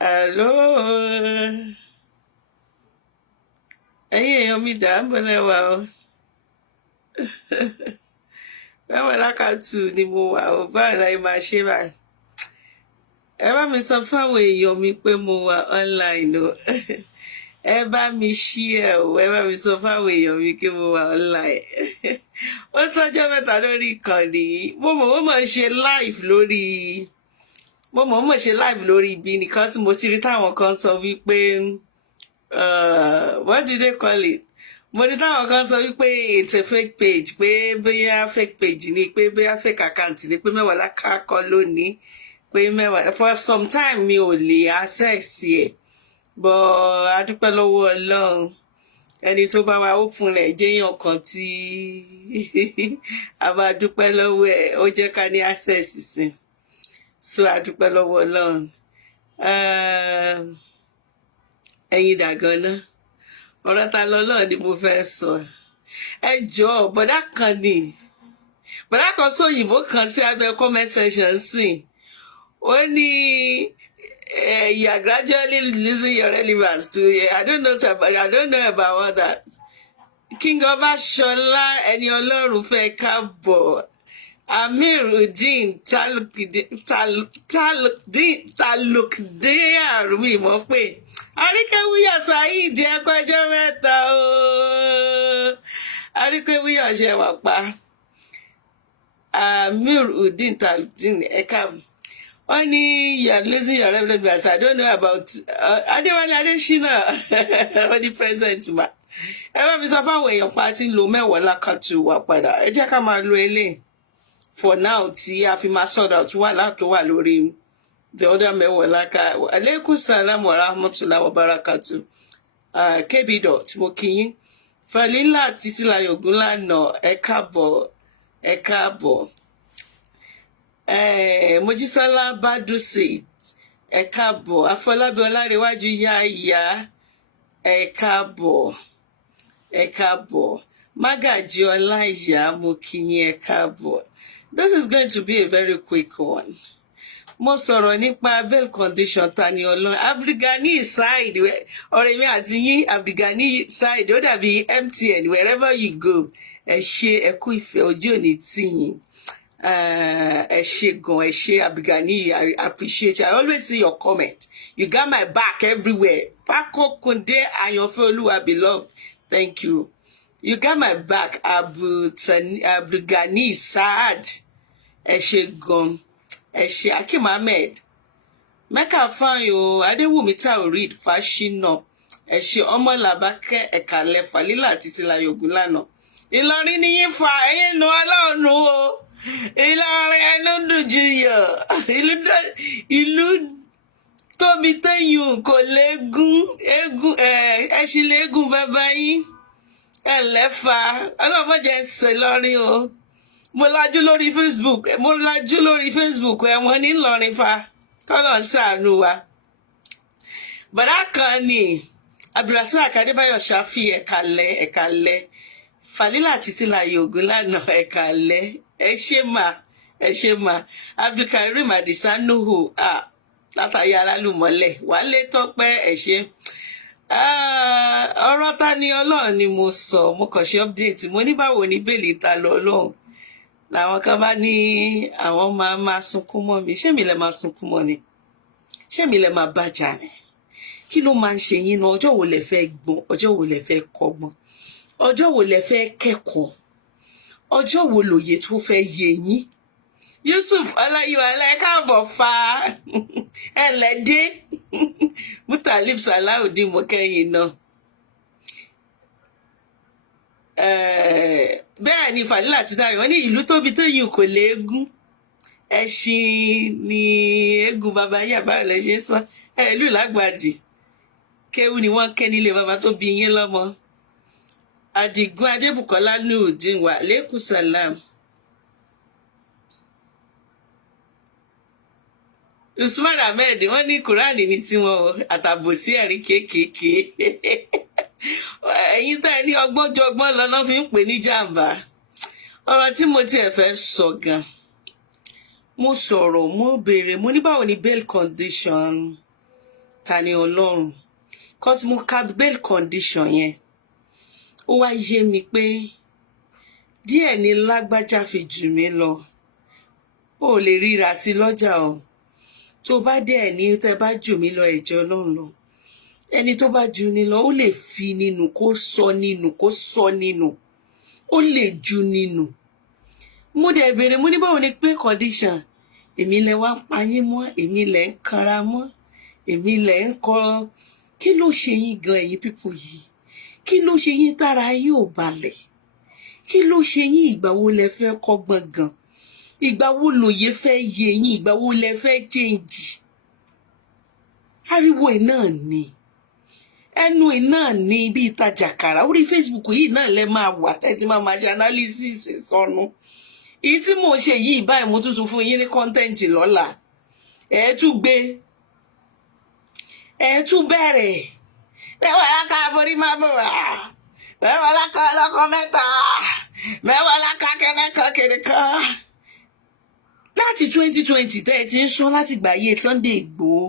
Hello. Ẹ̀yin èèyàn mi dà ń bọ̀lẹ̀ wá o. Báwo lákàtú ni mo wà o, báwo la máa ṣe báyìí? Ẹ bá mi sọ fáwọn èèyàn mi pé mo wà online o. Ẹ bá mi share o, ẹ bá mi sọ fáwọn èèyàn mi pé mo wà online. Ó tọ́jọ́ mẹ́ta lórí ìkànnì yìí. Mo mọ̀ ṣe live lórí ibi nìkan tí mo ti rí táwọn kan sọ wípé what do they call it? Mo ní táwọn kan sọ wípé it's a fake page, pé bóyá fake page ni, pé bóyá fake account ni, pé Mẹ́wàá Lákàkọ́ lónìí, pé Mẹ́wàá for some time mi ò lè access ẹ̀, but a dúpẹ́ lọ́wọ́ Ọlọ́run ẹni tó bá wa open rẹ̀ jẹ́yàn kan tí a máa dúpẹ́ lọ́wọ́ ẹ̀, ó jẹ́ ká ní access sí, so a dúpẹ́ lọ́wọ́ Ọlọ́run. Ẹ̀yin dàgan náà ọ̀rọ̀ ta lọ́lọ́ ni mo fẹ́ sọ. Ẹ jọ̀ọ́ bọ̀dá kan sóyìnbó kan sí abẹ́ comment section sí, ó ní you are gradually losing your relevance to I don't know about all that. King Ọba Ṣọlá ẹni Ọlọ́run fẹ́ káàbọ̀. Amirudeen Talukdiyar mi mọ̀ pé Àríkẹ́wúyà Saheed ẹ̀kọ́ ẹjọ́ mẹ́ta o. Àríkẹ́wúyà ṣe wà pa. Amirudeen Talukdiyar ẹ̀ka. Wọ́n ní you are losing your relevance. I don't know about Adéwálé Adéṣínà wọ́n ní present ma. Ẹ bá mi sọ fáwọn èèyàn pa tí ń lo Mẹ́wàá Lákàtú wà padà. Ẹ jẹ́ ká máa lo eléyìí for now tí a fi máa sort out wàhálà tó wà lórí the other Mẹ́wàá Lákàtú. Aleykum salam wa rahmatullahi wa barakatuh. KB dot mo kí yín. Falila Títílayọ̀ Ògúnlànà ẹ káàbọ̀. Mojísọ́lá Bádùsì ẹ káàbọ̀. Afọlábí Ọlárẹ̀wájú Yáyà ẹ káàbọ̀. Mágàjí Ọláìyá mo kí yín ẹ káàbọ̀. This is going to be a very quick one. Mo sọ̀rọ̀ nípa bail condition Tani Olohun. Abdulgani side ọ̀rẹ́ mi àti yín Abdulgani side ó dàbí MTN wherever you go. Ẹ ṣé ẹ kú ìfẹ́ ojú òní tì yín. Ẹ ṣé gan, ẹ ṣé Abdulgani, I appreciate you. I always see your comment. You got my back everywhere. Fakokunde Ayanfe Olúwa beloved. Thank you. You got my back, Abdulgani Saad. Ẹ ṣé gan. Ẹ ṣé Akim Ahmed. Mẹ́kà Fáyọ̀ Adéwùmí Taoreed Fáṣínà. Ẹ ṣé Ọmọlàbákẹ́ Ẹ̀kálẹ̀ Falila Títílayọ̀ Ògúnlànà. Ìlọrin ni yín fa ẹ̀yin nu Ọlọ́run o. Ìlọrin ẹnu dùn jù yọ̀. Ìlú tóbi téyùn kò léegun. Ẹṣin léegun bàbá yín. Ẹlẹ́fà ọlọ́mọdé ń ṣe lọ́rin o. Mo lajú lórí Facebook ẹ̀wọ̀n ní Ìlọrin fa kọ́lọ̀ ń ṣàánú wa. Bọ̀dá kan ni Abdulrasaq Adébáyọ̀ Ṣáfì ẹ̀kálẹ̀ Falila Títílayọ̀ Ògúnlànà ẹ̀kálẹ̀ ẹ ṣé mà Abdulkarim Adisa Nuhu látàrí alálùmọ́lẹ̀ Wálé Tọ́pẹ́ ẹ ṣé. Ọ̀rọ̀ Tani Olohun ni mo sọ, mo kàn ṣe update. Mo ní báwo ni bẹ́ẹ̀lì ta lọ lọ́hùn làwọn kan bá ní àwọn máa sunkún mọ́ mi. Ṣé mi lè máa sunkún mọ́ ni? Ṣé mi lè máa bàjá ni? Kí ló máa ń ṣe yín náà? Ọjọ́ wo lẹ fẹ́ gbọ́n? Ọjọ́ wo lẹ fẹ́ kọ́gbọ́n? Ọjọ́ wo lẹ fẹ́ kẹ́kọ̀ọ́? Ọjọ́ wo lòye tó fẹ́ yé yín? Yusuf Ọláyíwọlá ẹ káàbọ̀ fa ẹlẹ́dẹ́ Mutalib Salaudeen mọ́kẹ́yìn náà. Bẹ́ẹ̀ ni Falila Títílayọ̀ wọ́n ní ìlú tóbi tó yìí kò léegun. Ẹṣin ni eégún bàbá yín àbáyọ̀ lẹ ṣe sọ. Ìlú Lágbàdì kéwú ni wọ́n ké nílé bàbá tó bí yín lọ́mọ. Àdìgún Adébùkọ́lá Nurudeen wa aleykum salam. Usman Ahmed wọ́n ní Kùránì ní tiwọn àtàbòsí ẹ̀rí kéékèèké. Ẹ̀yin tá ẹ ní ọgbọ́n jọ ọgbọ́n lọ́nà fi ń pè ní jàǹbá. Ọ̀rọ̀ tí mo tiẹ̀ fẹ́ sọ gan. mo sọ̀rọ̀ mo béèrè mo ní báwo ni bail condition Tani Olohun cause mo ka bail condition yẹn ó wá yé mi pé díẹ̀ ni lágbájá fi jù mí lọ ó lè ríra sí lọ́jà o tó bá dẹ̀ ní tẹ́ bá jù mí lọ ẹ̀jẹ̀ Ọlọ́run lọ ẹni tó bá jù ni lọ ó lè fi nínú kó sọ nínú ó lè jù nínú mo dẹ̀ béèrè mo ní báwo ni pé condition èmi lẹ wá ń pa yín mọ́ èmi lẹ ń kanra mọ́ èmi lẹ ń kọ kí ló ṣe yín gan ẹ̀yin pípù yìí kí ló ṣe yín tára yín ò balẹ̀ kí ló ṣe yín ìgbà wo lẹ fẹ́ kọ́gbọ́n gan ìgbà wo lòye fẹ́ yé yín ìgbà wo lẹ fẹ́ change ariwo náà ni ẹnu náà ni bí ìtajàkàrà orí Facebook yìí náà lẹ máa wà tẹ́tí máa ṣe analysis sọnù èyí tí mò ń ṣe yìí báyìí mo tún fún yín ní kọ́ńtẹ́ǹtì lọ́la ẹ̀ tún gbé ẹ̀ tún bẹ̀rẹ̀ mẹ́wàá láka borí máa bọ̀ wá mẹ́wàá láka ọlọ́kọ mẹ́ta mẹ́wàá láka kẹ́lẹ́kọ̀ọ́ kéré kan láti 2020 tẹ́ ẹ ti ń sọ láti gbàyè Sunday Igboho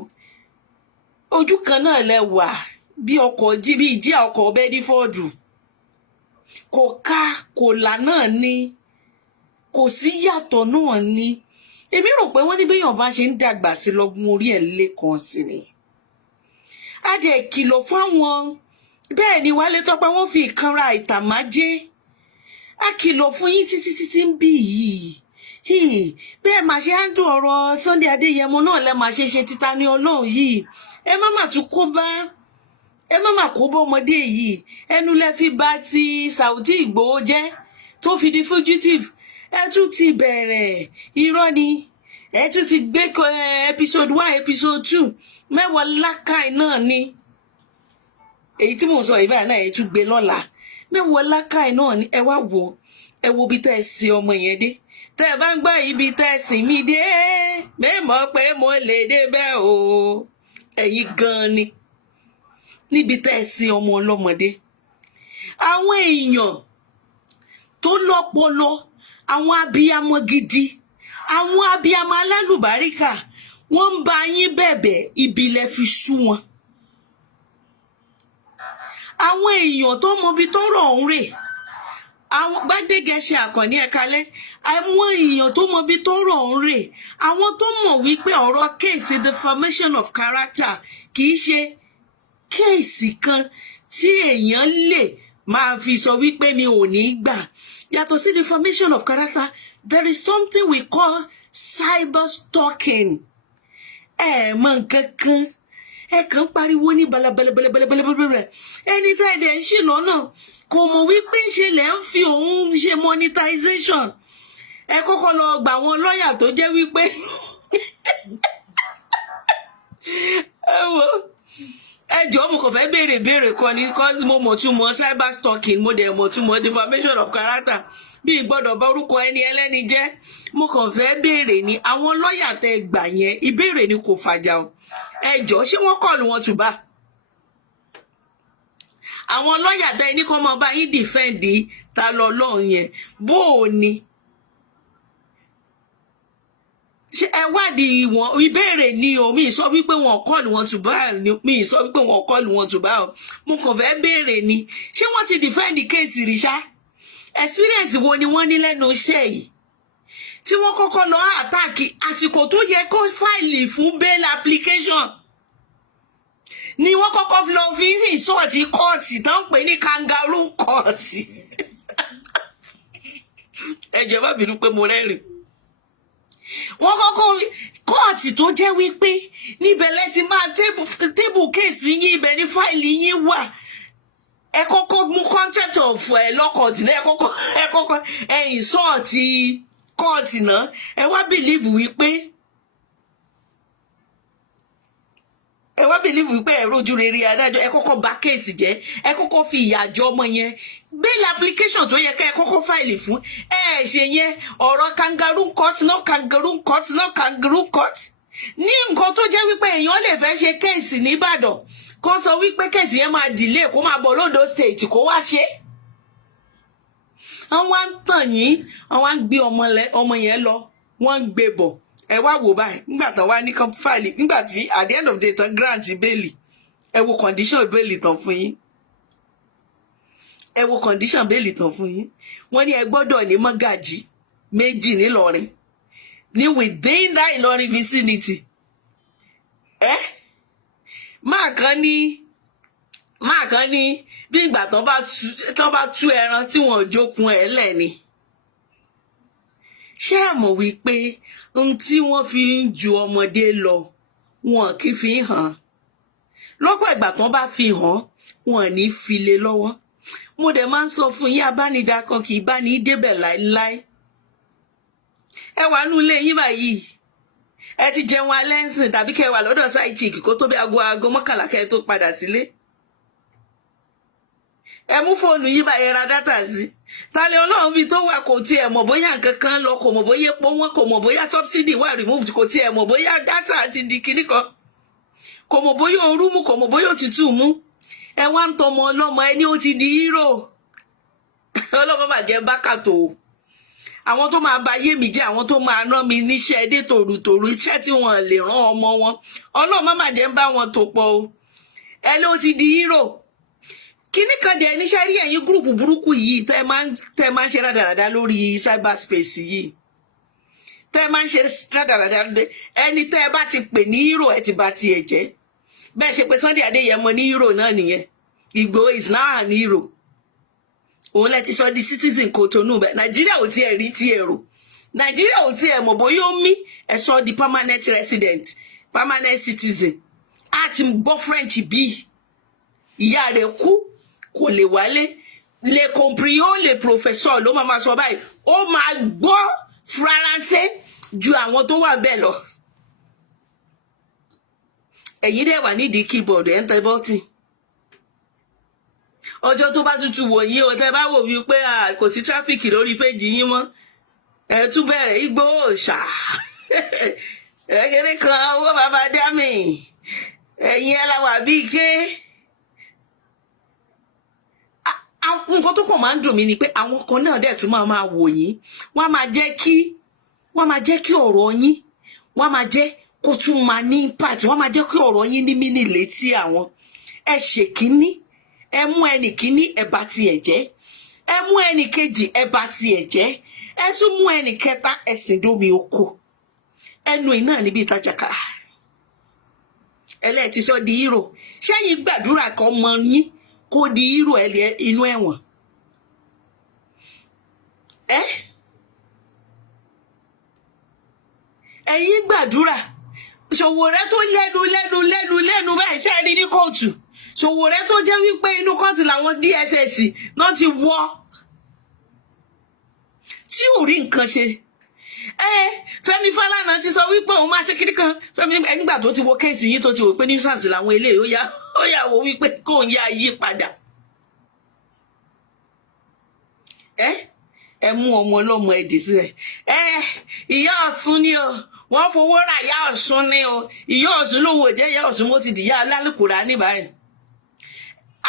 ojú kan náà lẹ wà bí ọkọ̀ bí ìjì ọkọ̀ bẹ́dífọ́ọ̀dù kò ká kò là náà ni kò sí yàtọ̀ náà ni èmi rò pé wọ́n ní béèyàn bá ṣe ń dàgbà sí lọ́gbọ́n orí ẹ̀ lẹ́kan sí ni a dẹ̀ kìlọ̀ fáwọn bẹ́ẹ̀ ni Wálé Tọ́pẹ́ wọ́n fi ìkanra ìtàmájé a kìlọ̀ fún yín títí ń bí yìí bẹ́ẹ̀ máa ṣe handle ọ̀rọ̀ Sunday Adéyẹmọ náà lẹ́ máa ṣe ti Tani Olohun yìí ẹ má mà tún kó bá ọmọdé yìí ẹnu lẹ fi bá ti Saoty Igboho jẹ́ tó fi di fugitive ẹ tún ti bẹ̀rẹ̀ irọ́ ni ẹ tún ti gbé episode 1 episode 2 mẹ́wàá lákàì náà ni èyí tí mò ń sọ ìbá náà ẹ tún gbé lọ́la mẹ́wàá lákàì náà ni ẹ wá wo bí tẹ́ ẹ sin ọmọ yẹn dé tẹ́ ẹ bá ń gbọ́ ibi tẹ́ ẹ sìn mí dé mẹ́mọ̀ pé mo lè débẹ̀ o ẹ̀yin gan ni níbi tẹ́ ẹ sin ọmọ ọlọ́mọdé àwọn èèyàn tó lọ́pọlọ àwọn abiyamọ gidi àwọn abiyamọ alálùbáríkà wọ́n ń bá yín bẹ̀bẹ̀ ibi lẹ fi sú wọn àwọn èèyàn tó mọbi tó rọ̀ ń rè àwọn Gbádégẹṣin Àkànní ẹ̀kalẹ́ àwọn èèyàn tó mọbi tó rọ̀ ń rè àwọn tó mọ̀ wípé ọ̀rọ̀ kéèsì defamation of character kì í ṣe kéèsì kan tí èèyàn lè máa fi sọ wípé mi ò ní gbà yàtọ̀ sí defamation of character there is something we call cyber stalking ẹ mọ nǹkan kan ẹ kàn pariwo ní balabalabalabalabalabala ẹni tá ẹ dẹ̀ ń ṣì lọ́nà kò mọ̀ wípé ṣe lẹ̀ ń fi òun ṣe monetization ẹ kọ́kọ́ lọ gbà wọn lọ́ọ̀yà tó jẹ́ wípé ẹ jọ̀ọ́ mo kàn fẹ́ béèrè kan ní cause mo mọ̀ túmọ̀ cyber stalking mo dẹ̀ mọ̀ túmọ̀ defamation of character bí gbọ́dọ̀ bá orúkọ ẹni ẹlẹ́ni jẹ́ mo kàn fẹ́ béèrè ní àwọn lọ́ọ̀yà tẹ́ gbà yẹn ìbéèrè ni kò fàjà o ẹ jọ̀ọ́ ṣé wọ́n kọ́ ni wọ́n tù bá àwọn lọ́ọ̀yà tẹ́ ní kọ́ mọ́ bá yín dìfẹ́ǹdì Tani Olohun yẹn bó o ní ṣe ẹ wádìí wọn ìbéèrè ni o mi sọ wípé wọn kọ́ ni wọ́n tù bá mi sọ wípé wọn kọ́ ni wọ́n tù bá o mo kàn fẹ́ béèrè ni ṣé wọ́n ti dìfẹ́ǹdì kéèsì rí ṣá experience wo ni wọ́n ní lẹ́nu iṣẹ́ yìí tí wọ́n kọ́kọ́ lọ àtàkì àsìkò tó yẹ kó fáìlì fún bail application ni wọ́n kọ́kọ́ lọ fi ìsọ̀tì kọ́ọ̀tì tó ń pè ní kangaroo kọ́ọ̀tì ẹ jẹ́ má bínú pé mo rẹ́rìn wọ́n kọ́kọ́ kọ́ọ̀tì tó jẹ́ wípé níbẹ̀ lẹ́tí máa tébù kéèsì yín ibẹ̀ ní fáìlì yín wà ẹ kọ́kọ́ mú concept of lọ́kọ̀ọ̀tì náà ẹ kọ́kọ́ ẹ̀yìn sọ́ọ̀tì kọ́ọ̀tì náà ẹ wá bìlíìfù wípé ẹ̀rọ ojú rere adájọ́ ẹ kọ́kọ́ bà kéèsì jẹ́ ẹ kọ́kọ́ fi ìyà jẹ ọmọ yẹn bail application tó yẹ ká ẹ kọ́kọ́ fáìlì fún ẹ ṣe yẹn ọ̀rọ̀ kangaroo court ní nǹkan tó jẹ́ wípé èèyàn lè fẹ́ ṣe kéèsì nìbàdàn kó sọ wípé kéèsì yẹn máa delay kó máa bọ̀ lóńdó state kó wá ṣe wọ́n wá ń tàn yín wọ́n wá ń gbé ọmọ yẹn lọ wọ́n ń gbé bọ̀ ẹ wá wò báyìí nígbà tán wá ní kan fáìlì nígbà tí at the end of the day tán grant bẹ́ẹ̀lì ẹ wo condition bẹ́ẹ̀lì tán fún yín ẹ wo condition bẹ́ẹ̀lì tán fún yín wọ́n ní ẹ gbọ́dọ̀ ní mọ́gàjì méjì nílọrin ní within that Ìlọrin vicinity máa kan ní bí ìgbà tán bá tú ẹran tí wọn ò jókun ẹ̀ lẹ̀ ni ṣé ẹ mọ̀ wípé ohun tí wọ́n fi ń ju ọmọdé lọ wọn kì í fi hàn lọ́pọ̀ ìgbà tán bá fi hàn wọn ní fi lé lọ́wọ́ mo dẹ̀ máa ń sọ fún yín abánidá kan kì í bá ní débẹ̀ láéláé ẹ wà nú ilé yín báyìí ẹ ti jẹun alẹ́ ń sìn tàbí kẹ́ wà lọ́dọ̀ side chick kó tó bí aago mọ́kànlá kẹ́ tó padà sílé ẹ mú fóònù yín bá yẹra dátà sí Tani Olohun bí tó wà kò tiẹ̀ mọ̀ bóyá nǹkan kan lọ kò mọ̀ bóyá epo wọn kò mọ̀ bóyá subsidy wà removed kò tiẹ̀ mọ̀ bóyá dátà ti di kinní kan kò mọ̀ bóyá ooru mú kò mọ̀ bóyá òtútù mú ẹ wá ń tọmọ ọlọ́mọ ẹni ó ti di hero ọlọ́mọ bàjẹ́ bákàtó àwọn tó máa ba yé mi jẹ́ àwọn tó máa rán mi níṣẹ́ dé tòrùtòrù iṣẹ́ tí wọ́n lè rán ọmọ wọn ọlọ́mọ bàjẹ́ ń bá wọn tò pọ̀ o ẹ ló ti di hero kíní kan dẹ̀ níṣẹ́ rí ẹ̀yin gúrùpù burúkú yìí tẹ́ máa ń ṣe rádaràdá lórí cyberspace yìí tẹ́ máa ń ṣe rádaràdá ẹni tẹ́ ẹ bá ti pè ní hero ẹ ti bà tiẹ̀ jẹ́ bẹ́ẹ̀ ṣe pé Sunday Adéyẹmọ ní hero náà nìyẹn Ìgbòho is now an hero òun lẹ ti sọ di citizen Kotonu bẹ́ẹ̀ Nàìjíríà ò tiẹ̀ rí tiẹ̀ rò Nàìjíríà ò tiẹ̀ mọ̀ bóyá ó mí ẹ sọ di permanent resident permanent citizen á ti gbọ́ French bí ìyá rẹ̀ kú kò lè wálé le comprio le professeur ló máa sọ báyìí ó máa gbọ́ Faransé ju àwọn tó wà bẹ́ẹ̀ lọ ẹ̀yin dẹ̀ wà nídìí keyboard ẹ̀ ń tẹ bọ́tì ọjọ́ tó bá tutù wò yín o tẹ́ bá wò wípé kò sí tráfíkì lórí péjì yín mọ́ ẹ̀ tún bẹ̀rẹ̀ igbó òòṣà ẹ̀kẹ́rẹ́ kan owó bàbá dámì ẹ̀yin aláwà bíi ké nǹkan tó kàn máa ń dùn mí ni pé àwọn kan náà dẹ̀ tún máa wò yín wọ́n máa jẹ́ kí ọ̀rọ̀ yín wọ́n máa jẹ́ kó tún máa ní impact wọ́n máa jẹ́ kí ọ̀rọ̀ yín ní mínì létí àwọn ẹ ṣe kínní ẹ mú ẹnì kínní ẹ bà tiẹ̀ jẹ́ ẹ mú ẹnì kejì ẹ bà tiẹ̀ jẹ́ ẹ tún mú ẹnì kẹta ẹ̀sìn dómi oko ẹnu iná níbi ìtajàká ẹlẹ́ẹ̀tì sọ di hero ṣẹ́yìn gbàdúrà kan mọ yín kó di hero inú ẹ̀wọ̀n ẹ̀yin gbàdúrà Ṣòwòrẹ́ tó lẹ́nu báyìí ṣe rí ní kóòtù Ṣòwòrẹ́ tó jẹ́ wípé inú kóòtù làwọn DSS náà ti wọ́ tí ò rí nǹkan ṣe Fẹ́mi Fálànà ti sọ wípé òun máa ṣe kíní kan Fẹ́mi nígbà tó ti wo kéèsì yìí tó ti wò pé nuisance làwọn eléyìí ó yà wò wípé kóun yá yí padà ẹ mú ọmọ ọlọ́mọ ẹ̀dì sílẹ̀ ìyá Ọ̀ṣun ni o wọ́n fowó ra ìyá Ọ̀ṣun ni o ìyá Ọ̀ṣun lówó jẹ́ ìyá Ọ̀ṣun mo ti dìyà alálùkùrá ní báyìí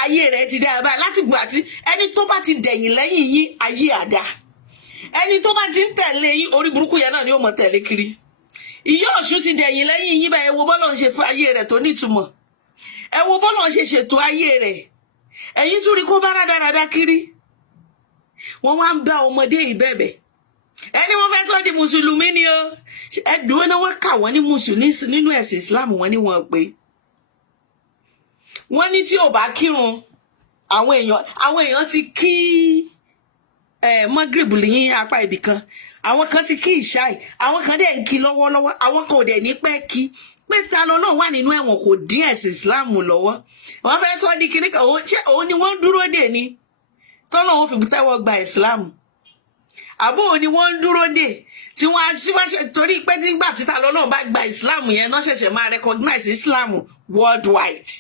ayé rẹ̀ ti dáa báyìí láti gbà tí ẹni tó bá ti dẹ̀yìn lẹ́yìn yín ayé àdá ẹni tó bá ti ń tẹ̀lé yín orí burúkú yẹn náà ni ó mọ̀ tẹ̀lé kiri ìyá Ọ̀ṣun ti dẹ̀yìn lẹ́yìn yín báyìí ẹ wo bọ́lọ̀ ń ṣe fún ayé rẹ̀ tó nítumọ̀ ẹ wo bọ́lọ̀ ń ṣe ṣètò ayé rẹ̀ ẹ̀yin tún rí kó bá rádaràdá kiri wọ́n wá ń bá ọmọdé yìí bẹ̀bẹ̀ ẹni wọ́n fẹ́ sọ di mùsùlùmí ni o ẹdùn náà wọ́n kà wọ́n ní mùsùlùmí nínú ẹ̀sìn Islam wọ́n ní wọ́n pé wọ́n ní tí ò bá kírun àwọn èèyàn ti kí Magrib ní apá ibì kan àwọn kan ti kí ìṣáì àwọn kan dẹ̀ ń kí lọ́wọ́lọ́wọ́ àwọn kan ò dẹ̀ ní pẹ́ kí pé Tani Olohun wà nínú ẹ̀wọ̀n kò dín ẹ̀sìn Islam lọ́wọ́ wọ́n fẹ́ sọ di kíní kan ṣé òun ni wọ́n dúró dè ní tọ́lọ́hun fi tẹ́wọ́ gba Islam àbó ni wọ́n ń dúró dè tí wọ́n ṣe torí pé nígbà tí Tani Olohun bá gba Islam yẹn náà ṣẹ̀ṣẹ̀ máa recognize Islam worldwide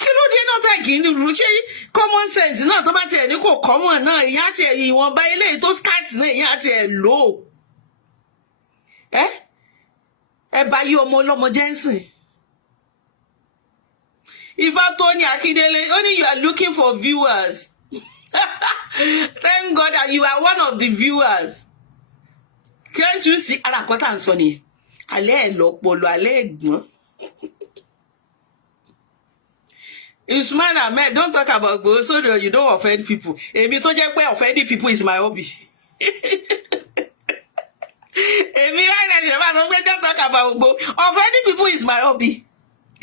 kí ló dé náà tẹ̀ kí n rú ṣé common sense náà tó bá tiẹ̀ ní kò common náà ìyá tiẹ̀ ìwọ̀nba eléyìí tó scarce náà ìyá tiẹ̀ lò ó ẹ bá yí ọmọ ọlọ́mọ jẹ́nsìn Ifá Tóní Akíndélé only you are looking for viewers thank God that you are one of the viewers Can't you see? Ara nǹkan tá à ń sọ nìyẹn. Alẹ́ ẹ̀ lọ́pọlọ, alẹ́ ẹ̀gbọ́n. Usman Ahmed, don't talk about Igboho so that you don't offend people. Èmi tó jẹ́ pé offending people is my hobby. Èmi wá ní ẹ̀ṣẹ̀ máa sọ pé don't talk about Igboho. Offending people is my hobby.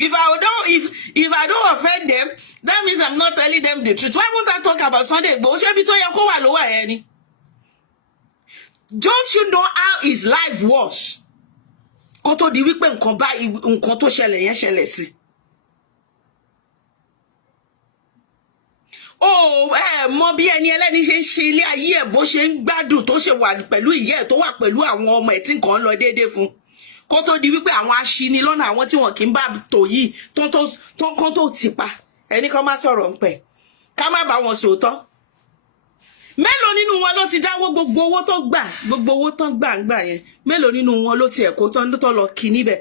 If I don't offend them, that means I'm not telling them the truth. Why won't I talk about Sunday Igboho? Ṣé ibi tó yẹ kó wà ló wà yẹn ni? Don't you know how his life was? Kó tó di wípé nǹkan tó ṣẹlẹ̀ yẹn ṣẹlẹ̀ sí. Mọ bí ẹni ẹlẹ́ni ṣe ń ṣe ilé ayé ẹ̀ bó ṣe ń gbádùn tó ṣe wà pẹ̀lú ìyá ẹ̀ tó wà pẹ̀lú àwọn ọmọ ẹ̀ tí nǹkan ń lọ déédéé fún. Kó tó di wípé àwọn aṣini lọ́nà àwọn tí wọn kì í bá tò yìí kán tó tì pa. Ẹni kan má sọ̀rọ̀ ń pẹ̀. Ká má bá wọn sòótọ́. Mélòó nínú wọn ló ti dáwọ́ gbogbo owó tó gbà ń gbà yẹn? Mélòó nínú wọn ló ti ẹ̀kọ́ tán lọ kí níbẹ̀?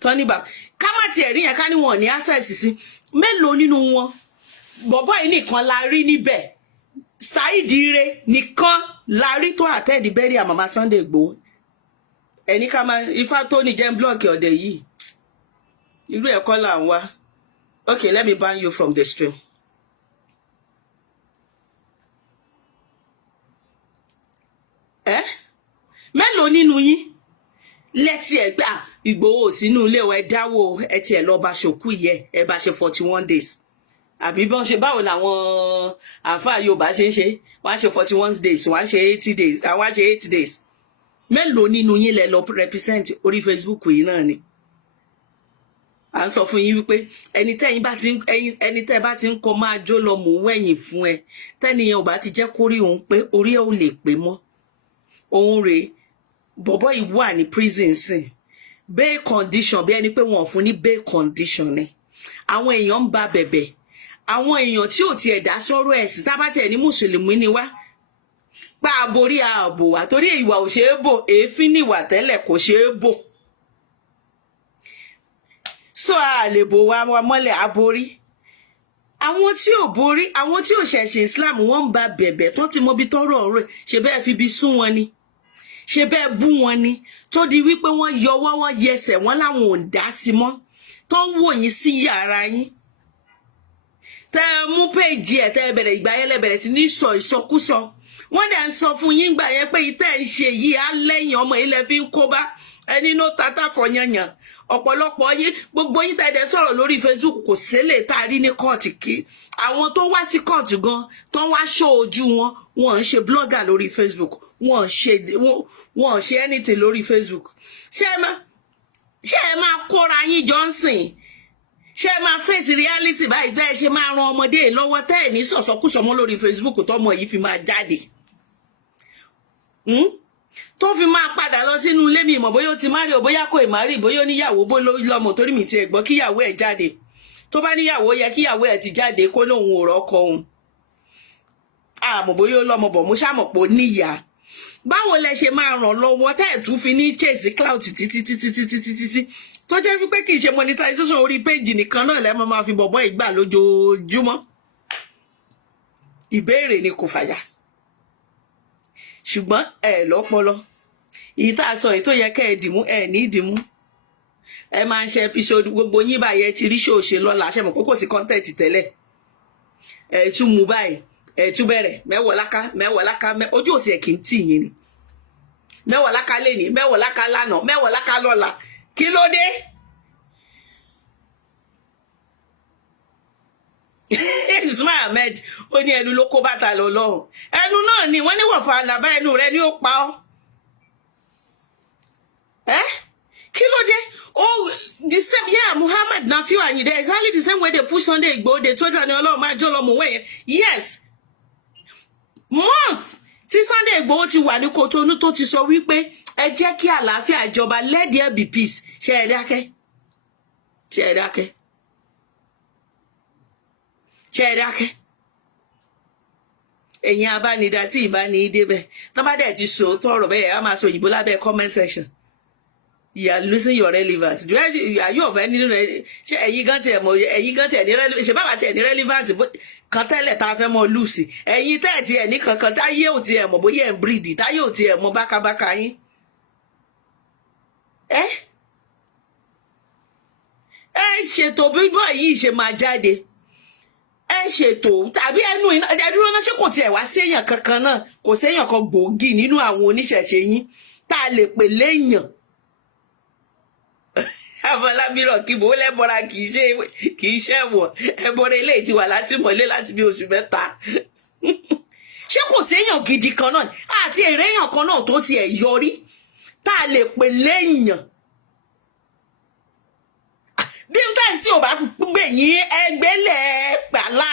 Tán níbà. Ká má tiẹ̀ rí yẹn ká ní wọn ní access sí. Mélòó nínú wọn? Bọ̀bọ́ yìí nìkan la rí níbẹ̀. Saheed Ire nìkan la rí tó àtẹ́ẹ̀dì bẹ́rí àmàmà Sunday Igboho. Ẹni ká máa ifá tó ní jẹ́ ń blọ́ọ̀kì ọ̀dẹ̀ yìí. Irú ẹ̀kọ́ là ń wá. Okay, let me ban you from the stream. Mélòó nínú yín lẹ́tí ẹ̀ gbà Ìgbòho sínú ilé ẹ̀ dáwọ́ ẹ̀ tí ẹ̀ lọ́ọ́ bá ṣòkú yẹ ẹ̀ bá ṣe 41 days. Àbí bọ́n ṣe báwo làwọn àfáà Yorùbá ṣe ń ṣe wọ́n á ṣe 41 days wọ́n á ṣe 80 days àwọn á ṣe 8 days. Mélòó nínú yín lẹ lọ represent orí Facebook yìí náà ni? À ń sọ fún yín wípé ẹni tẹ́ bá ti ń kọ máa jó lọ mò ń wẹ̀yìn fún ẹ tẹ́niyẹn ò bá ti jẹ́ kórí òun pé orí ẹ̀ ò lè pé mọ́. Òun rèé bọ̀bọ́ yìí wà ní prison sìn bail condition bí ẹni pé wọn ò fún ní bail condition ni. Àwọn èèyàn ń ba bẹ̀bẹ̀ àwọn èèyàn tí ò tiẹ̀ dá sọ́rọ̀ ẹ̀sìn tá bá tiẹ̀ ní mùsùlùmí ni wá pa àborí ààbò wà torí ìwà ò ṣe é bò èéfín níwà tẹ́lẹ̀ kò ṣe é bò. So a lè bò wa mọ́lẹ̀ aborí. Àwọn tí ò borí àwọn tí ò ṣẹ̀sìn Islam wọ́n ń ba bẹ̀bẹ̀ tó ti mọ bí tọ́rọ̀ ọ̀rọ̀ ṣe bẹ́ẹ̀ fi bí sún wọn ni ṣe bẹ́ẹ̀ bú wọn ni tó di wípé wọ́n yọwọ́ wọn yẹsẹ̀ wọn láwọn ò ń dá sí mọ́ tó ń wò yín sí yàrá yín. Tẹ́ ẹ mú péèjì ẹ̀ tẹ́ ẹ bẹ̀rẹ̀ ìgbà yẹn lẹ bẹ̀rẹ̀ sí ní sọ ìsọkúsọ. Wọ́n dẹ̀ ń sọ fún yín gbà yẹn pé ìtẹ́ ń ṣe yìí á lẹ́yìn ọmọ ilẹ̀ fi ń kó bá ẹni ló tata fọ yanyan. Ọ̀pọ̀lọpọ̀ yín gbogbo yín tẹ́ ẹ dẹ̀ sọ̀rọ̀ lórí Facebook kò sélè tá a rí ní kóòtù kí àwọn tó wá sí kóòtù gan tó wá ṣó ojú wọn ń ṣe blogger lórí Facebook wọn ń ṣe anything lórí Facebook. Ṣé ẹ máa kóra yín Johnson ṣé ẹ máa face reality báyìí tẹ́ ẹ ṣe máa ran ọmọdé lọ́wọ́ tẹ́ ẹ ní sọ̀sọ́kùsọmọ́ lórí Facebook tọ́mọ yìí fi máa jáde tó fi máa padà lọ sínú ilé mi mọ̀ bóyá ó ti márì ò bóyá kò ì márì bóyá ó níyàwó bó lọ́mọ torí mi ti ẹ̀ gbọ́ kíyàwó ẹ̀ jáde tó bá níyàwó yẹ kíyàwó ẹ̀ ti jáde kó lóun ò rọ́kọ òun àmọ́ bóyá ó lọ́mọ bọ̀ mo ṣàmọ̀ pé ó níyà. Báwo lẹ ṣe máa ràn lọ́wọ́ tẹ́ ẹ̀ tún fi ní chase cloud títí tó jẹ́ wípé kì í ṣe monetization orí péjì nìkan náà lẹ́mọ̀ máa fi bọ̀bọ́ ìgbà lójoojúmọ́. Ìbéèrè ni kò fàyà ṣùgbọ́n ẹ lọ́pọlọ èyí tá a sọ èyí tó yẹ kẹ́ ẹ dìmú ẹ ní ìdìmú. Ẹ máa ń ṣe episode gbogbo yín báyẹn ti rí ṣòṣe lọ́la ṣe mọ̀ kókò sí content tẹ́lẹ̀ ẹ tún mú báyìí ẹ tún bẹ̀rẹ̀ mẹ́wọ̀láká ojú òtí ẹ̀ kì í tì yín ni mẹ́wọ̀láká lẹ́ni mẹ́wọ̀láká lánàá mẹ́wọ̀láká lọ́la kí ló dé? Usman Ahmed ó ní ẹnu ló kó bàtà lọ lọ́rùn ẹnu náà ni wọ́n ní wọ̀fà àlàbá ẹnu rẹ ni ó pa ọ́. Kí ló dé? Oh, the same, yeah, Muhammad Nafiu Ayinde, exactly the same way they push Sunday Igboho, they told Tani Olohun máa jó lọ́mọ wẹ̀yẹn. Yes. Month tí Sunday Igboho ti wà ní Kotonu tó ti sọ wípé ẹ jẹ́ kí àlàáfíà ìjọba, let there be peace. Ṣé ẹ dákẹ́? Ṣé ẹ dákẹ́? Ṣé ẹ dákẹ́? Ẹ̀yin abánidá tí ìbáni débẹ̀. Tó bá dẹ̀ ti sọ tọrọ bẹ́ẹ̀ á máa sọ òyìnbó lábẹ́ comment section. You are losing your relevance. Are you of any ṣé ẹ̀yin gan tẹ̀ ní relevance ṣe báwa tẹ̀ ní relevance kan tẹ́lẹ̀ tá a fẹ́ mọ lùsì ẹ̀yin tẹ́ ẹ̀ tiẹ̀ ní kankan táyé ò tiẹ̀ mọ̀ bóyá ẹ̀ ń bíríìdì táyé ò tiẹ̀ mọ̀ bákabáka yín ẹ ṣètò bí bọ́ yìí ṣe máa jáde, ẹ ṣètò tàbí ẹnu iná ẹdúró náà ṣé kò tiẹ̀ wá séèyàn kankan náà, kò séèyàn kan gbòógì nínú àwọn oníṣẹ̀ṣe yín tá a lè pè léèyàn. Afọlábírọ̀ kí bò ó lẹ́bọra kì í ṣe ẹ̀wọ̀n, ẹbọra eléyìí ti wà lásìmọ́lé láti bí oṣù mẹ́ta. Ṣé kò séèyàn gidi kan náà àti èrè èèyàn kan náà tó tiẹ̀ yọrí tá a lè pè léèyàn? Bí n tẹ̀sí ò bá gbè yín ẹgbẹ́lẹ̀ pàlà,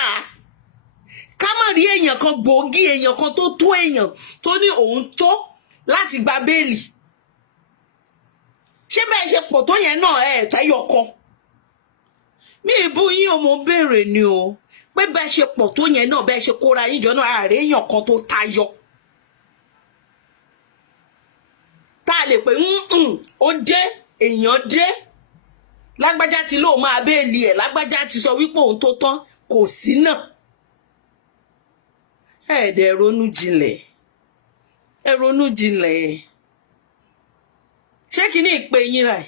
ká má rí èèyàn kan gbòógì, èèyàn kan tó tó èèyàn tó ní òun tó láti gba béèlì. Ṣé bẹ́ẹ̀ ṣe pọ̀ tó yẹn náà tẹ́yọ̀ kan? Mi ìbú yín o, mo béèrè ni o pé bẹ́ẹ̀ ṣe pọ̀ tó yẹn náà, bẹ́ẹ̀ ṣe kóra yín jọ náà àárẹ̀ èèyàn kan tó tayọ tá a lè pè ó dé, èèyàn dé, lágbájá ti lóun máa béèlì ẹ̀, lágbájá ti sọ wípé òun tó tán, kò sí náà. Ẹ̀ẹ́dẹ̀ ronú jinlẹ̀, ẹ ronú jinlẹ̀. Ṣé kìíní ìpè yín báyìí?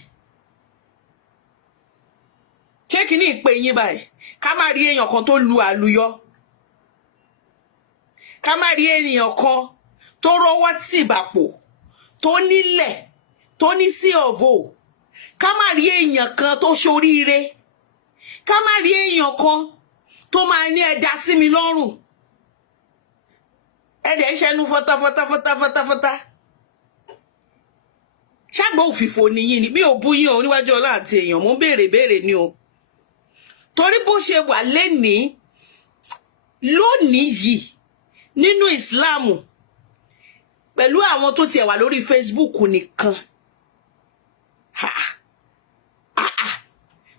Ṣé kìíní ìpè yín báyìí? Ká má rí èèyàn kan tó lu àlùyọ, ká má rí èèyàn kan tó rọ́wọ́ tì bàpò, tó nílẹ̀, tó ní sí ọ̀vọ̀, ká má rí èèyàn kan tó ṣoríire, ká má rí èèyàn kan tó máa ní ẹja sí mi lọ́rùn. Ẹ̀dẹ̀ ń ṣẹnu fọ́táfọ́táfọ́táfọ́táfọ́tá. Ṣàgbọ́ òfìfo nìyí ni, mi ò bú yín o níwájú Ọlọ́run àti èèyàn, mo béèrè ni o. Torí bó ṣe wà lénìí lónìí yìí nínú ìsìláàmù pẹ̀lú àwọn tó tiẹ̀ wà lórí Facebook nìkan,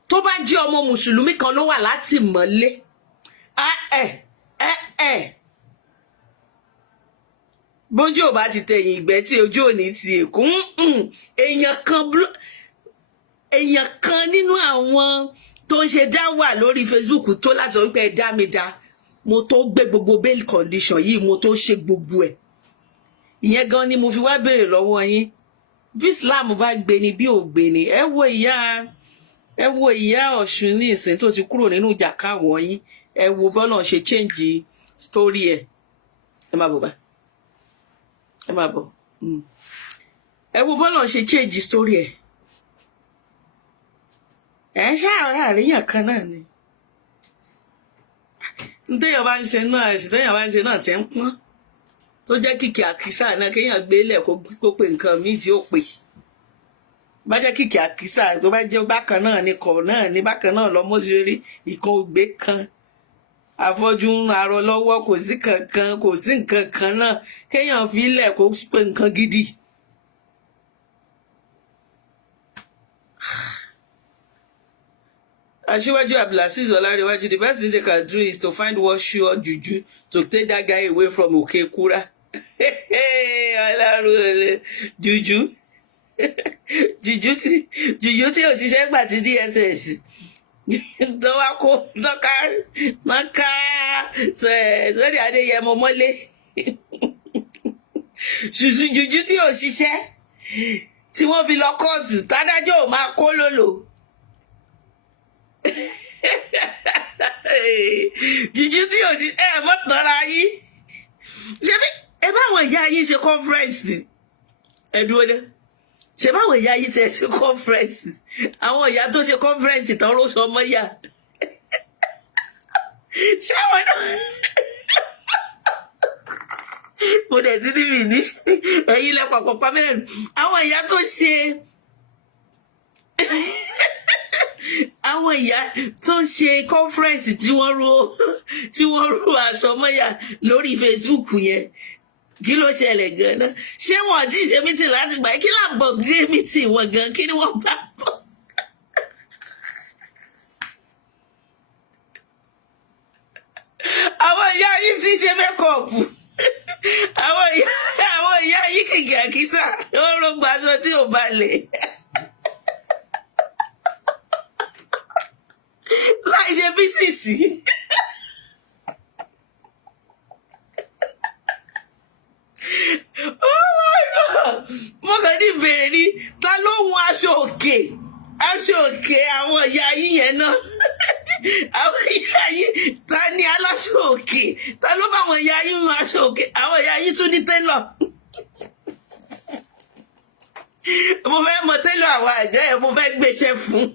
tó bá jẹ́ ọmọ mùsùlùmí kan ló wà látìmọ́lé, bójú ò bá ti tẹ̀yìn ìgbẹ́ tí ojú ò ní ti èkó, èèyàn kan nínú àwọn tó ń ṣe dá wà lórí Facebook tó láti sọ wípé ẹ dá mi dá, mo tó gbé gbogbo bail condition yìí, mo tó ṣe gbogbo ẹ̀. Ìyẹn gan ni mo fi wá béèrè lọ́wọ́ yín, bí Islam bá gbé ni bí ò gbé ni. Ẹ wo ìyá Ọ̀ṣun ní ìsìn tó ti kúrò nínú ìjàkáwọ̀ yín, ẹ wo bọ́nà ṣe change story ẹ̀. Ẹ má bọ̀ bá, ẹ má bọ̀. Ẹ wo bọ́nà ṣe change story ẹ̀. Ẹ ṣáà àríyàn kan náà ni. Ntẹ́yàn bá ń ṣe náà, ẹ̀sìn tẹ́yàn bá ń ṣe náà tẹ́ ń pọ́n, tó jẹ́ kìkì àkísà náà kéèyàn gbélẹ̀ kó pe nǹkan míì tí ó pè. Bá jẹ́ kìkì àkísà tó bá jẹ́ bákan náà ni kọ̀ náà ní bákan náà lọ́mọ ṣe rí, ìkan ògbé kan, afọ́jú ń arọ lọ́wọ́, kò sí kankan, kò sí nǹkan kan náà kéèyàn fi lẹ̀ kó pe nǹkan gidi. Aṣíwájú Abdulaziz Ọlárẹ̀wájú, the best thing they can do is to find what sure juju to take that guy away from Okekura. Juju juju tí òṣìṣẹ́ gbà tí DSS tó wá kó lọ́ka sórí Adéyẹmọ mọ́lé. Juju tí òṣìṣẹ́ tí wọ́n fi lọ kóòtù tádájọ́ ò máa kó lòlò. Juju tí òṣìṣẹ́ ẹ̀ mọ́ tọ́ra yín. Ṣé bí ẹ bá àwọn ìyá yín ṣe conference? Ẹ dúró dé. Ṣé báwọn ìyá yín ṣe conference? Àwọn ìyá tó ṣe conference tán ló sọ ọmọ yá. Ṣé àwọn náà? Mo dẹ̀ ti ní mi ní ẹ̀yin lẹ́pàpọ̀ pàmílẹ̀. Àwọn ìyá tó ṣe àwọn ìyá tó ṣe conference tí wọ́n ro aṣọ mọ́yà lórí Facebook yẹn, kí ló ṣẹlẹ̀ gan-an? Ṣé wọn ti ṣe mítìn láti gbà kí láàbọ̀ gbé mítìn wọn gan, kí ni wọ́n bá bọ̀? Àwọn ìyá yìí sì ṣe mẹ́kọ̀ọ̀pù, àwọn ìyá yìí kìkì àkísà, wọ́n rògbò aṣọ tí ò balẹ̀. Láì ṣe bísìsì. Oh my God. mo kàn ní ìbéèrè ni ta ló hun aṣọ òkè àwọn ìyá yín yẹn náà àwọn ìyá yín ta ni aláṣọ òkè ta ló bá àwọn ìyá yín hun aṣọ òkè àwọn ìyá yín tún ní télọ̀ mo fẹ́ mọ télọ̀ àwọn àjẹ́ yẹn mo fẹ́ gbéṣẹ́ fún.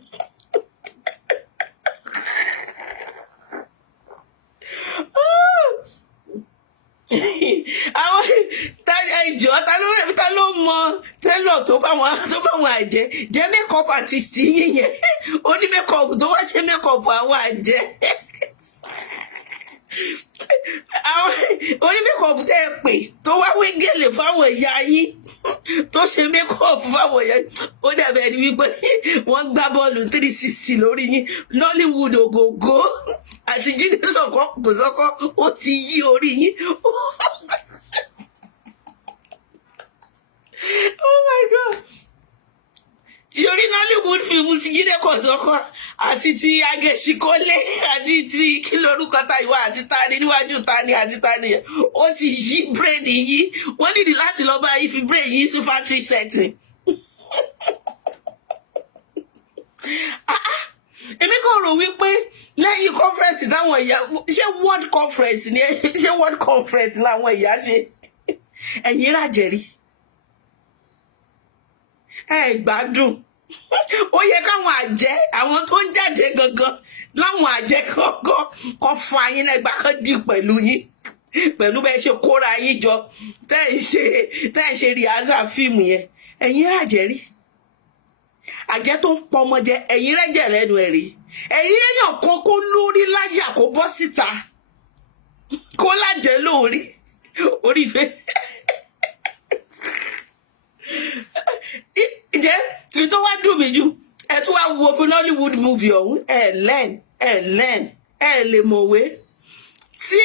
àwọn ẹjọ́ ta ló mọ télọ̀ tó bá wọn àjẹ́ jẹ́ makeup artist yín yẹn oní makeup tó wá ṣe makeup àwọn àjẹ́ àwọn oní makeup tẹ́ ẹ pè tó wá wé gèlè fáwọn ìyá yín tó ṣe makeup fáwọn ìyá yín ó dàbẹ̀ ni wípé wọ́n gbá bọ́ọ̀lù 360 lórí yín Nollywood ògògó àti Jídé Sọ̀kọ́ kò sọ́kọ́ ó ti yí orí yín. Oh my God. Yorí Nollywood film ti Jídé Kòsọ́kọ́ àti ti Agẹ̀ṣikọ́lé àti ti kí lorúkọ Táíwò àti Tani níwájú Tani àti Tani yẹn ó ti yí brain yìí wọ́n nídìí láti lọ bá yìí fi brain yìí sí factory setting. Èmi kò rò wípé lẹ́yìn conference táwọn ìyá ṣé world conference ni ṣé world conference làwọn ìyá ṣe ẹ̀yin rájẹ̀rí gbádùn ó yẹ káwọn àjẹ́ àwọn tó ń jáde gangan láwọn àjẹ́ kankan kan fún ayín lẹ́gbà kan dì pẹ̀lú yín pẹ̀lú bẹ́ẹ̀ ṣe kóra yín jọ tẹ́ ẹ̀ ṣe rìhásà fíìmù yẹn ẹ̀yin rájẹ̀rí àjẹ́ tó ń pọmọ jẹ ẹ̀yin rẹ́jẹ̀ lẹ́nu ẹ̀rí ẹ̀yin èèyàn kan kó lórí láyà kó bọ́ síta kó lájẹ́ lórí orí ìfẹ́ ìjẹ́ ìfi tó wá dùn mí jù ẹ tún wá wo fún Nollywood movie ọ̀hún ẹ lè mọ̀wé tí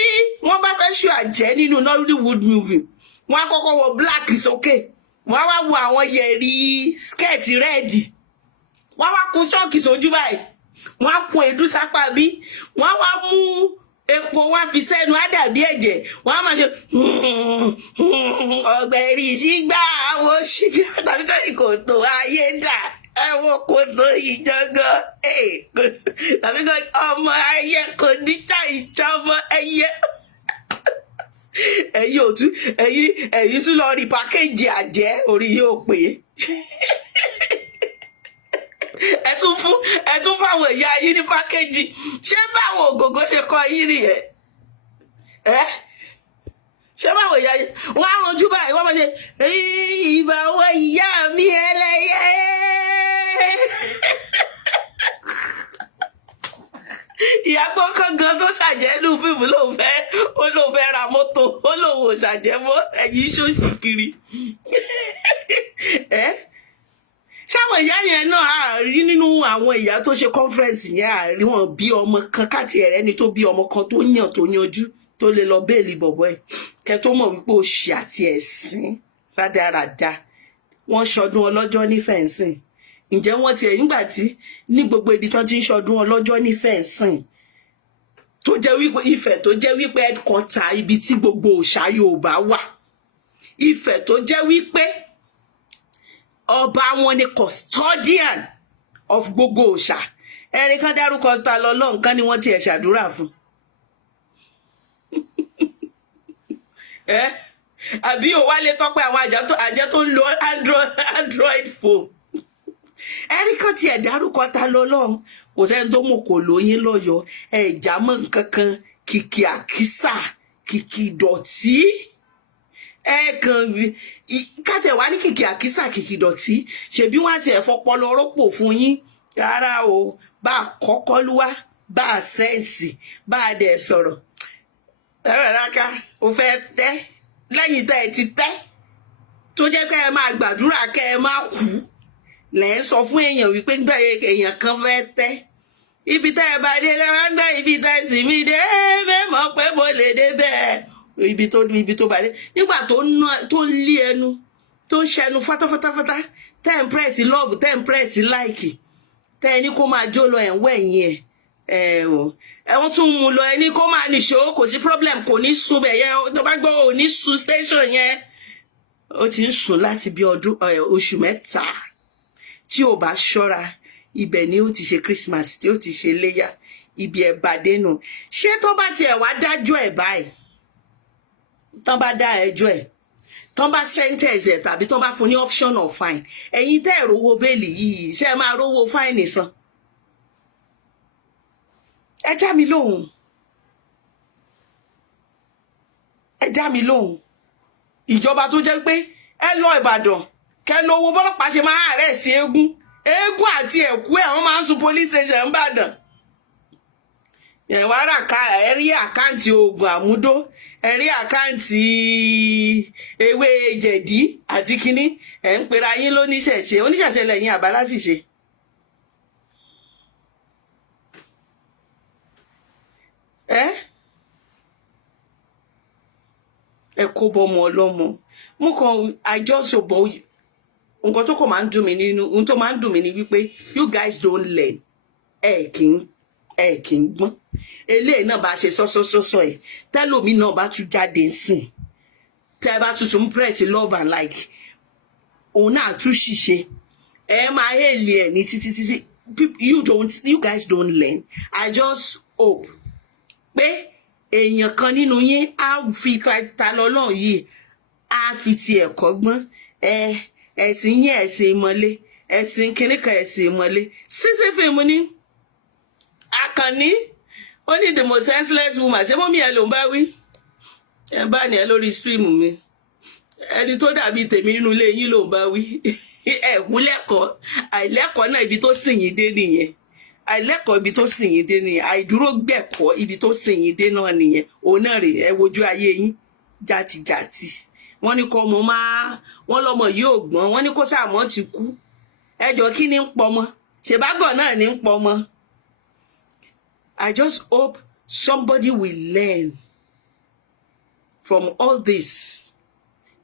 wọ́n bá fẹ́ ṣe àjẹ́ nínú Nollywood movie wọ́n á kọ́kọ́ wọ black sókè wọ́n á wá wo àwọn yẹ̀rí skẹ́ẹ̀tì rẹ́ẹ̀dì wọ́n á wá kun ṣọ́ọ̀kì sójú báyìí wọ́n á kun èédú sápá bí wọ́n á wá mú epo wá fi sẹ́nu á dàbí ẹ̀jẹ̀ wọ́n á máa ṣe ọ̀gbẹ̀rì sígbà àwọn ṣìgá tàbí kọ́ni kò tó ayé dà ẹ̀wọ̀n kò tó ìjọgọ́ tàbí kọ́ni ọmọ ayé kò ní ṣàìṣọmọ ẹyẹ ẹ̀yin ò tún ẹ̀yin tún lọ rí pàkéjì àjẹ́ orí yóò pè é ẹ tún fáwọn ìyá yín ní pàkéjì ṣé báwọn ògògó ṣe kọ yín nìyẹn ṣé báwọn ìyá yín wọn á ranjú báyìí wọn máa ṣe ìbáwọ ìyá mi ẹlẹ́yẹ ìyá gbọ́ngàn gan tó ṣàjẹ́lú fíìmù lóun fẹ́ ra mọ́tò ó lóun ò ṣàjẹ́mọ́ ẹ̀yìn ṣóṣì kiri ṣáwọn ìyá yẹn náà àárí nínú àwọn ìyá tó ṣe conference yẹn àárí wọn bí ọmọ kan káàtì ẹ̀rẹ́ ni tó bí ọmọ kan tó yàn tó yanjú tó lè lọ bẹ́ẹ̀lì bọ̀bọ̀ ẹ̀ kẹ tó mọ̀ wípé òṣì àti ẹ̀sìn rádaràda wọ́n ṣọdún ọlọ́jọ́ nífẹ̀ẹ́ sìn ǹjẹ́ wọ́n tiẹ̀ nígbà tí ní gbogbo ibi tán ti ń ṣọdún ọlọ́jọ́ nífẹ̀ẹ́ sìn tó jẹ́ wípé Ifẹ̀ tó jẹ́ wípé headquarter ibi tí gbogbo òòṣà Yorùbá wà Ifẹ̀ tó jẹ́ wípé ọba wọn ni custodian of gbogbo òòṣà ẹ̀rín kan dárúkọ ta lọ lọ́nkán ni wọ́n tiẹ̀ ṣàdúrà fún àbí ò wá lè tọ́pẹ́ àwọn àjẹ́ tó ń lo android phone ẹ̀rí kan tiẹ̀ dárúkọ ta lọ lọ́hùn kò sẹ́ni tó mọ̀ kò lóyún lọ́yọ̀ọ́ ẹ̀já mọ́ nǹkan kan kìkì àkísà kìkì ìdọ̀tí ẹ̀ẹ̀kan kátẹ̀ wá ní kìkì àkísà kìkì ìdọ̀tí ṣebí wọ́n àti ẹ̀fọ́pọlọ rọ́pò fún yín rárá o bá a kọ́kọ́ lúwá bá a sẹ́ǹsì bá a dẹ̀ sọ̀rọ̀ ẹ̀rọ ìrákà ò fẹ́ tẹ́ lẹ́yìn tẹ́ ẹ ti tẹ́ tó jẹ́ kẹ́ ẹ máa gbàdúrà kẹ́ ẹ máa kú lẹ́ ń sọ fún èèyàn wípé gbẹ́ èèyàn kan fẹ́ tẹ́ ibi tẹ́ ẹ bá dé ẹ máa ń gbẹ́ ibi tẹ́ ẹ sì mí dé ẹ mọ̀ pé mo lè dé bẹ́ẹ̀ ibi tó bá dé nígbà tó ń lé ẹnu tó ń ṣẹnu fátáfátáfátá tẹ́ ẹ ń pírẹ́sì lọ́ọ̀bù tẹ́ ẹ ń pírẹ́sì láìkì tẹ́ ẹ ní kó máa jó lọ ẹ̀ ń wẹ̀yìn ẹ̀wọ̀n tún mú lọ ẹ ní kó máa nìṣó kò sí problem kò ní sun bẹ̀ yẹn tó bá gbọ́ ò ní sun station yẹn ó ti ń sùn láti bí oṣù mẹ́ta tí ò bá ṣọ́ra ibẹ̀ ni ó ti ṣe Christmas tí ó ti ṣe léyà ibi ẹ̀bà dénú ṣé tó bá tiẹ̀ wá dájọ́ ẹ̀ báyìí tán bá dá ẹjọ́ ẹ̀ tán bá sentence ẹ̀ tàbí tán bá fún ní option of fine ẹ̀yin tẹ́ ẹ̀ rówó bẹ́ẹ̀lì yìí ṣé ẹ máa rówó fine san ẹ dá mi lóhùn ẹ dá mi lóhùn ìjọba tó jẹ́ pé ẹ lọ Ìbàdàn kẹ́ lọ owó bọ́lọ́pàá ṣe máa rẹ̀ sí eégún àti ẹ̀kú ẹ̀ wọ́n máa ń sun police station ń bàdàn ẹ̀wọ̀n ẹ rí àkáǹtì oògùn àmúdó ẹ rí àkáǹtì ewé jẹ̀dí àti kínní ẹ̀ ń pera yín lóníṣẹ̀ṣe oníṣẹ̀ṣe lẹ́yìn àbálásìṣe. ẹ kó bọmọ ọlọ́mọ mú kan àjọṣọbọ nǹkan tó kàn máa ń dùn mí nínú ohun tó máa ń dùn mí ni wípé you guys don't learn ẹ kì í gbọ́n eléyìí náà bá ṣe sọ́sọ́sọ́sọ́ ẹ̀ tẹ́lòmí náà bá tún jáde sìn tẹ́ bá tún tún press love and like òun náà tún ṣìṣe ẹ máa hèlì ẹ̀ ní títí you guys don't learn. I just hope pé èèyàn kan nínú yín á fi ta lọ́lọ́run yìí á fi ti ẹ̀kọ́ gbọ́n ẹ̀sìn yín ẹ̀sìn ìmọ̀lé ẹ̀sìn kìnnìkan ẹ̀sìn ìmọ̀lé ṣíṣe fèmù ní Àkànní ó ní the most senseless woman ṣé mọ́mí ẹ ló ń bá wí ẹ bá ní ẹ lórí stream mi ẹni tó dàbí tèmi nínú ilé yín ló ń bá wí ẹ̀kún lẹ́kọ̀ọ́ àìlẹ́kọ̀ọ́ náà ibi tó sìn yín dé nìyẹn àìlẹ́kọ̀ọ́ ibi tó sìn yín dé nìyẹn àìdúró gbẹ̀kọ́ ibi tó sìn yín dé náà nìyẹn òun náà rè ẹ wojú ayé yín jàtìjàtì wọ́n ní kó mo máa wọ́n lọ́mọ yóò gbọ́n wọ́n ní kó sàmọ́ ti kú ẹjọ́ kí ni ń pọmọ ṣèbágọ̀ náà ní ń pọmọ. I just hope somebody will learn from all this.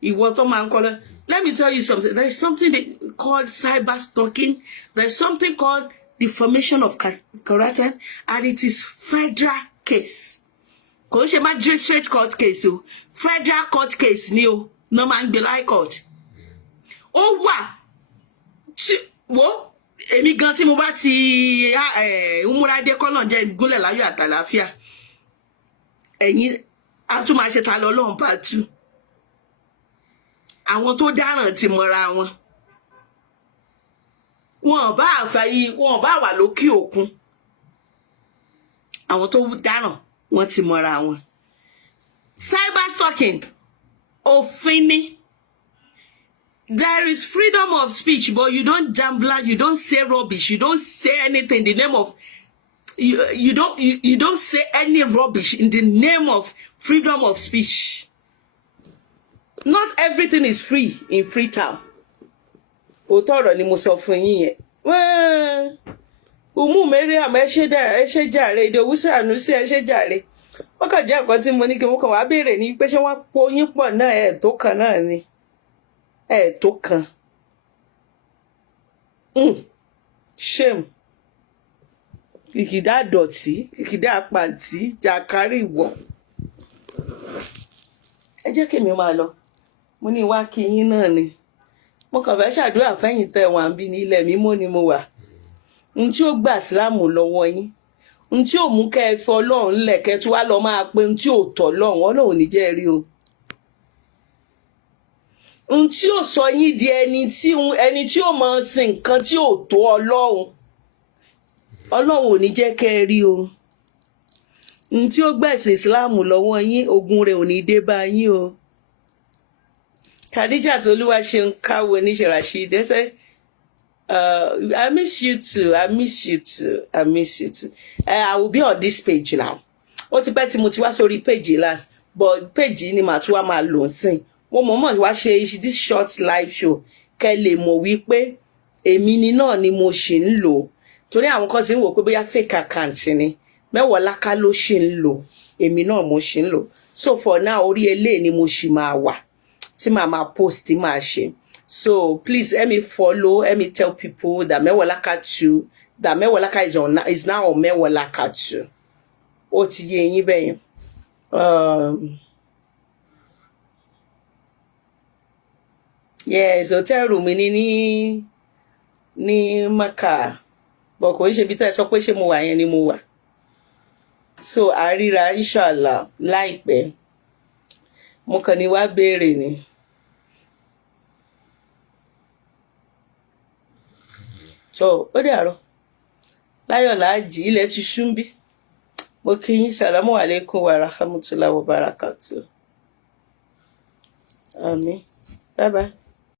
Ìwọ tó máa ń kọ́ lọ. Let me tell you something. There is something called cyber stalking. There is something called defamation of character, and it is federal case. Kò ń ṣe magistrate court case o. Federal court case ni o. No máa ń gbé high court. Ó wà tí wo èmi gan tí mo bá ti umurade kọ́nà jẹ́ ìgúnlẹ̀ láyọ̀ àtàlàáfíà ẹ̀yin a tún máa ṣe ta lọ́lọ́run bá tú àwọn tó dáràn ti mọra wọn bá àfàyí wọn bá wà lókè òkun àwọn tó dáràn wọn ti mọra wọn. Cyber stalking òfin ni. There is freedom of speech, but you don't jambler, you don't say rubbish, you don't say anything in the name of you don't say any rubbish in the name of freedom of speech. Not everything is free in Freetown. Òótọ́ ni mo sọ fún yín yẹn. Umu Mariam ẹ ṣé jàre Ìdòwú Sànúsì ẹ ṣé jàre. Ó kàn jẹ́ nǹkan tí mo ní kí mo kàn wá béèrè ní pé ṣé wọ́n po yín pọ̀ náà ẹ̀ tó kan náà ni. Tó kan shame kìkìdá dọ̀tí kìkìdá pàǹtí jàkárí ìwọ̀ ẹ jẹ́ kí mi máa lọ mo ní wá kí yín náà ni mo kàn fẹ́ ṣàdúrà fẹ́yìn tẹ́ wà ń bí ní ilẹ̀ mímọ́ ni mo wà ohun tí ó gbà síláàmù lọ́wọ́ yín ohun tí ò mú kẹ́ ẹ fi Ọlọ́run lẹ̀ kẹ́ tí wá lọ máa pé ohun tí ò tọ́ lọ́run Ọlọ́run ní jẹ́ rí o ohun tí ò sọ yín di ẹni tí ò mọ sin nǹkan tí ò tó Ọlọ́run ò ní jẹ́ kẹ́ ẹ rí o ohun tí ó gbẹ̀sìn ìsìláàmù lọ́wọ́ yín ogun rẹ̀ ò ní dé bá yín o. Khadijat Olúwaṣeun káwo níṣẹ́ Rashid ẹsẹ̀ I miss you too. I miss you too. I miss you too. I will be on this page now. Ó ti pẹ́ tí mo ti wá sórí page last but page ni màá tún wá máa lò sìn. Mo mọ̀ọ́mọ̀ wá ṣe this short live show kẹ́ lè mọ̀ wípé èmi ni náà ni mo ṣì ń lò torí àwọn kan sì ń wò pé bóyá fake account ni Mẹ́wọ̀ọ́láká ló ṣì ń lò èmi náà mo ṣì ń lò so for now orí eléyìí ni mo ṣì máa wà tí màá máa post tí màá ṣe so please let me follow let me tell people that Mẹ́wọ̀ọ́láká too that Mẹ́wọ̀ọ́láká is now on Mẹ́wọ̀ọ́láká too ó ti yé yín bẹ́yẹn. yes hotel room mi ní Maka bọ̀ kò ń ṣe ibi tá ẹ sọ pé ṣé mo wà yẹn ni mo wà so àríra inshallah láìpẹ́ mo kàn ní wá béèrè ni. so ó dàárọ̀ láyọ̀ láàjì ilẹ̀ ti ṣú bí mo kí yín sàlámù alaykum wa rahmatullahi wa barakatuh. Àmín. Bye bye.